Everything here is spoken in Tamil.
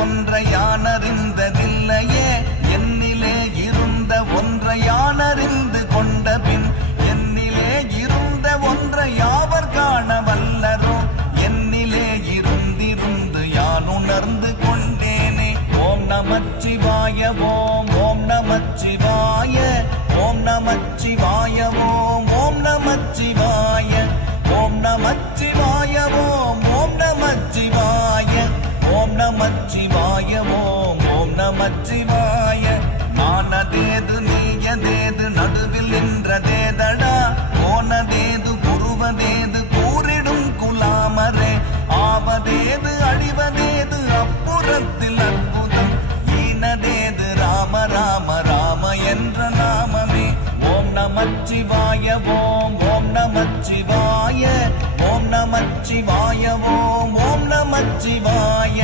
ஒன்றை யானறிந்ததில்லையே, என்னிலே இருந்த ஒன்றை யானறிந்து கொண்ட பின் என்னிலே இருந்த ஒன்றை யாவர் காண வல்லரோ, என்னிலே இருந்திருந்து யான் உணர்ந்து கொண்டேனே. ஓம் நமச்சிவாய ஓம் ஓம் நமச்சிவாய ஓம் நமச்சிவாய ஓம் ஓம் நமச்சிவாய ஓம் நமச்சிவாய ஓம் ஓம் நமச்சிவாய ஓம் நமச்சிவாய ஓம் ஓம் நமச்சிவாய. நானதேது நீயதேது நடுவில் நின்றதேதடா, போனதேது குருவதேது கூறிடும் குலாமரே, ஆவதேது அழிவதேது அப்புறத்தில் அற்புதம், ஈனதேது ராம ராம ராம என்ற நாமமே. ஓம் நமச்சிவாய ஓம் ஓம் நமச்சிவாய ஓம் நமச்சிவாய ஓம் ஓம் நமச்சிவாய.